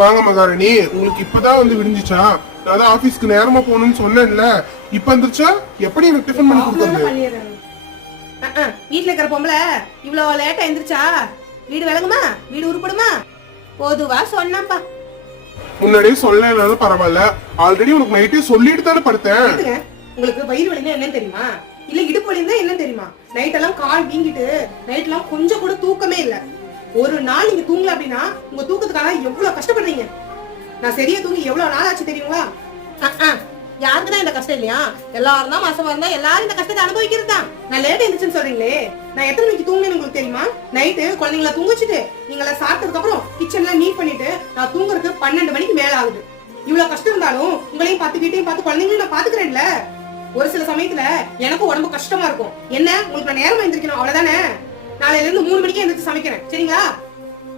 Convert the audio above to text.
வாங்க மகாராணி, உங்களுக்கு இப்பதான் வந்து விடிஞ்சிச்சா? நான் தான் ஆபீஸ்க்கு நேரமா போகணும்னு சொன்னேன்ல, இப்ப வந்துருச்சா? எப்படி எனக்கு டிஃபன் பண்ணி கொடுக்கறது? வீட்டுல இருக்கிற பொம்பளை இவ்வளவு லேட்டா எந்திரிச்சா வீடு விளங்குமா? வீடு உருப்படுமா? பொதுவா சொன்னப்பா. முன்னாடியே சொல்லனாலும் பரவாயில்ல, ஆல்ரெடி உனக்கு நைட்டே சொல்லிட்டு தானே படுத்தேன். உங்களுக்கு வயிறு வலினா என்னன்னு தெரியுமா? இல்ல இடுப்பு வலினா என்னன்னு தெரியுமா? நைட் எல்லாம் கால் வீங்கிட்டு நைட் எல்லாம் கொஞ்சம் கூட தூக்கமே இல்ல. ஒரு நாள் நீங்க தூங்கல அப்படின்னா உங்க தூக்கத்துக்காக எவ்வளவு கஷ்டப்படுறீங்க. நான் சரியா தூங்கி எவ்வளவு நாள் ஆச்சு தெரியுங்களா? யாருக்குதான் இந்த கஷ்டம் இல்லையா? எல்லாரும் தான் மாசமா இருந்தா எல்லாரும் இந்த கஷ்டத்தை அனுபவிக்கிறது தான். நான் லேட் எழுந்துச்சுன்னு சொல்றீங்களே, நான் எத்தனை மணிக்கு தூங்கினேன்னு உங்களுக்கு தெரியுமா? நைட்டு குழந்தைங்கள தூங்க வச்சுட்டு நீங்கள சாப்பிட்டதுக்கு அப்புறம் கிச்சன்ல நீட் பண்ணிட்டு நான் தூங்குறதுக்கு 12 மணிக்கு மேல ஆகுது. இவ்வளவு கஷ்டம் இருந்தாலும் உங்களையும் பார்த்து வீட்டையும் பார்த்து குழந்தைங்களையும் நான் பாத்துக்கிறேன்ல. ஒரு சில சமயத்துல எனக்கும் உடம்பு கஷ்டமா இருக்கும். என்ன உங்களுக்கு நான் நேரமா எந்திரிக்கணும் அவ்வளவுதானே? நாளையில இருந்து 3 மணிக்கே எந்திரிச்சு சமைக்கிறேன், சரிங்களா?